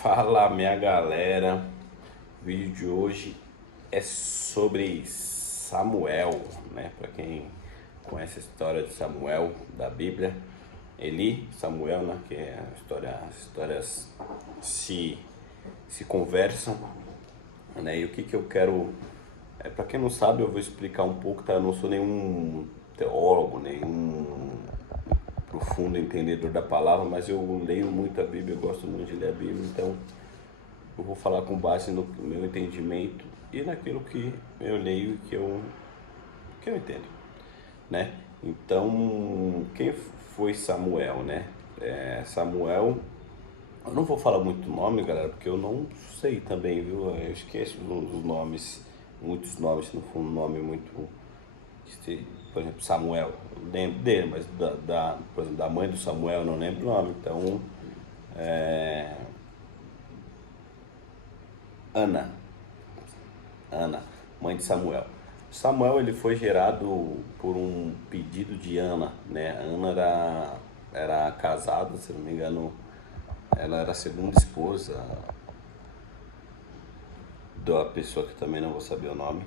Fala, minha galera. O vídeo de hoje é sobre Samuel, né? Para quem conhece a história de Samuel da Bíblia, Eli, Samuel, né? Que é a história, as histórias se conversam, né? E o que eu quero, para quem não sabe, eu vou explicar um pouco, tá? Eu não sou nenhum teólogo, nenhum profundo entendedor da palavra, mas eu leio muito a Bíblia, eu gosto muito de ler a Bíblia, então eu vou falar com base no meu entendimento e naquilo que eu leio e que eu entendo, né? Então, quem foi Samuel, né? Samuel, eu não vou falar muito nome, galera, porque eu não sei também, viu? Eu esqueço dos nomes, muitos nomes, se não for um nome muito, por exemplo, Samuel, eu lembro dele, mas por exemplo, da mãe do Samuel eu não lembro o nome, então, Ana, Ana, mãe de Samuel. Samuel ele foi gerado por um pedido de Ana, né? Ana era casada, se não me engano, ela era a segunda esposa da pessoa que também não vou saber o nome.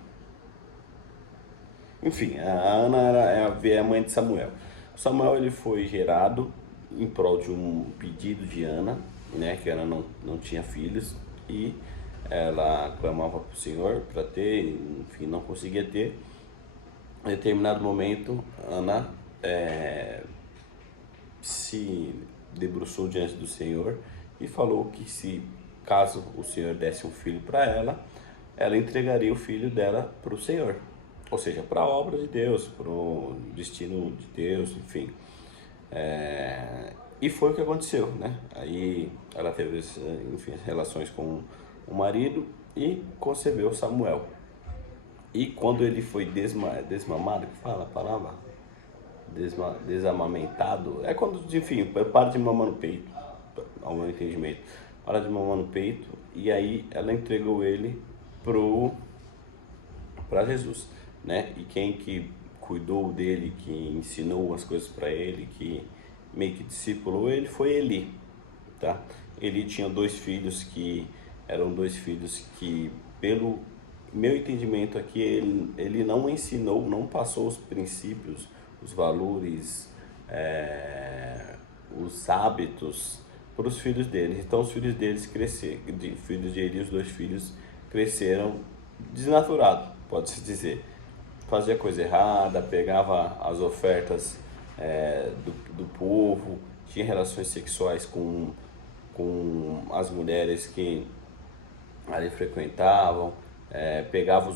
Enfim, a Ana é a mãe de Samuel. Samuel ele foi gerado em prol de um pedido de Ana, né? Que Ana não tinha filhos e ela clamava para o Senhor para ter, enfim, não conseguia ter. Em determinado momento, Ana se debruçou diante do Senhor e falou que se caso o Senhor desse um filho para ela, ela entregaria o filho dela para o Senhor, ou seja, para a obra de Deus, para o destino de Deus, enfim. E foi o que aconteceu, né? Aí ela teve, enfim, relações com o marido e concebeu Samuel. E quando ele foi desmamado, que fala a palavra? Desamamentado, é quando, enfim, para de mamar no peito, ao meu entendimento, para de mamar no peito, e aí ela entregou ele para Jesus, né? E quem que cuidou dele, que ensinou as coisas para ele, que meio que discipulou ele, foi Eli, tá? Ele tinha dois filhos que eram dois filhos que, pelo meu entendimento aqui, ele não ensinou, não passou os princípios, os valores, os hábitos para os filhos deles. Então os filhos deles cresceram, filhos de Eli, os dois filhos cresceram desnaturados, pode-se dizer. Fazia coisa errada, pegava as ofertas do povo, tinha relações sexuais com as mulheres que ali frequentavam, pegava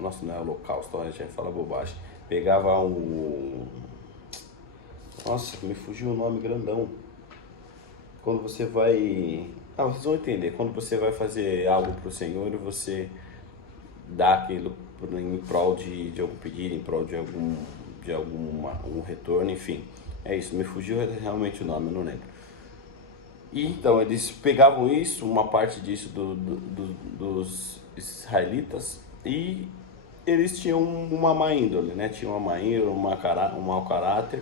nossa, não é holocausto, a gente vai falar bobagem. Pegava nossa, me fugiu o nome grandão. Quando você vai. Ah, vocês vão entender. Quando você vai fazer algo para o Senhor e você dá aquilo em prol de algum pedido, em prol um retorno, enfim. É isso, me fugiu realmente o nome, eu não lembro. E então eles pegavam isso, uma parte disso dos israelitas, e eles tinham uma má índole, né? Tinham uma má índole, um mau caráter.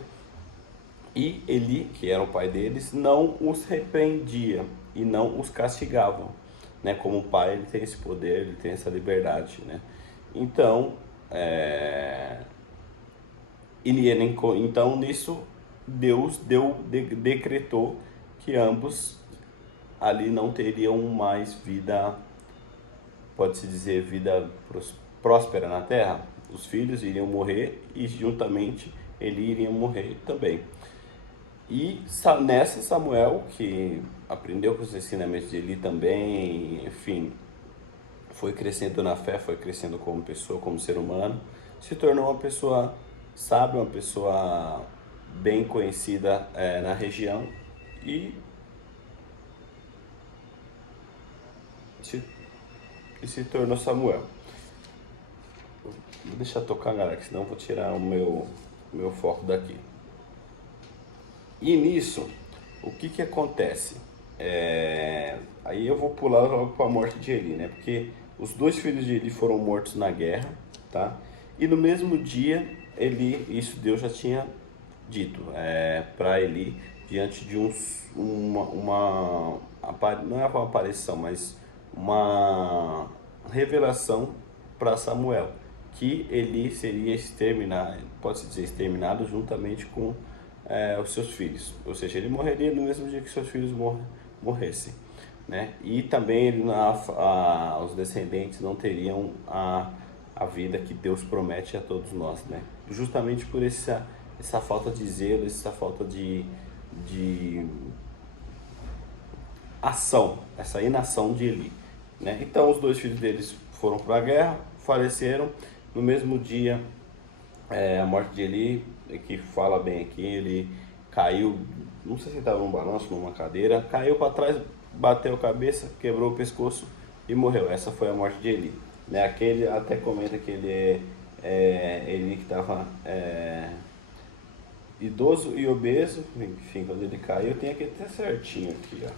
E Eli, que era o pai deles, não os repreendia e não os castigava, né? Como o pai, ele tem esse poder, ele tem essa liberdade, né? Então, então nisso Deus decretou que ambos ali não teriam mais vida, pode-se dizer, vida próspera na terra. Os filhos iriam morrer e juntamente ele iria morrer também. E nessa Samuel, que aprendeu com os ensinamentos de Eli também, enfim, foi crescendo na fé, foi crescendo como pessoa, como ser humano, se tornou uma pessoa sábia, uma pessoa bem conhecida na região e se tornou Samuel. Vou deixar tocar, galera, que senão eu vou tirar o meu foco daqui. E nisso, o que acontece? Aí eu vou pular logo para a morte de Eli, né? Porque os dois filhos de Eli foram mortos na guerra, tá? E no mesmo dia, Eli, isso Deus já tinha dito para Eli diante de não é uma aparição, mas uma revelação para Samuel, que Eli seria exterminado, pode-se dizer exterminado juntamente com os seus filhos, ou seja, ele morreria no mesmo dia que seus filhos morressem, né? E também os descendentes não teriam a vida que Deus promete a todos nós, né? Justamente por essa falta de zelo, essa falta de ação, essa inação de Eli, né? Então os dois filhos deles foram para a guerra, faleceram. No mesmo dia, a morte de Eli, que fala bem aqui, ele caiu, não sei se estava num balanço, numa cadeira, caiu para trás, bateu a cabeça, quebrou o pescoço e morreu. Essa foi a morte de Eli, né? Aquele até comenta que ele Eli que estava idoso e obeso, enfim, quando ele caiu, tem aqui até certinho aqui, ó.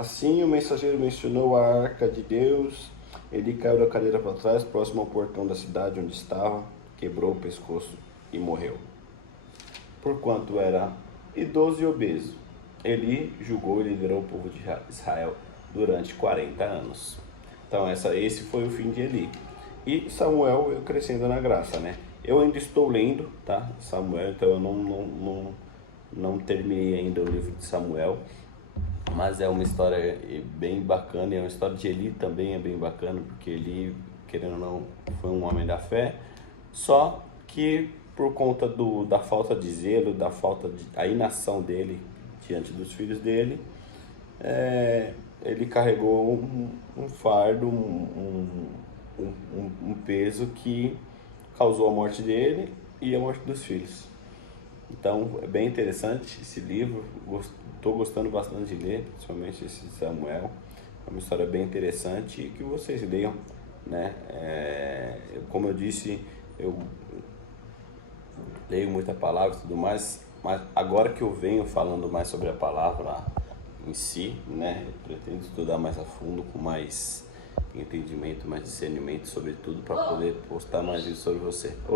Assim o mensageiro mencionou a arca de Deus. Ele caiu da cadeira para trás, próximo ao portão da cidade onde estava, quebrou o pescoço e morreu. Porquanto era idoso e obeso, Eli julgou e liderou o povo de Israel durante 40 anos. Então esse foi o fim de Eli. E Samuel crescendo na graça, né? Eu ainda estou lendo, tá? Samuel, então eu não terminei ainda o livro de Samuel. Mas é uma história bem bacana, e é uma história de Eli também é bem bacana, porque Eli, querendo ou não, foi um homem da fé, só que por conta da falta de zelo, a inação dele diante dos filhos dele, ele carregou um fardo, um peso que causou a morte dele e a morte dos filhos. Então é bem interessante esse livro, estou gostando bastante de ler, principalmente esse Samuel. É uma história bem interessante e que vocês leiam, né? Como eu disse, eu leio muita palavra e tudo mais, mas agora que eu venho falando mais sobre a palavra em si, né? Eu pretendo estudar mais a fundo, com mais entendimento, mais discernimento sobre tudo, para poder postar mais isso sobre você.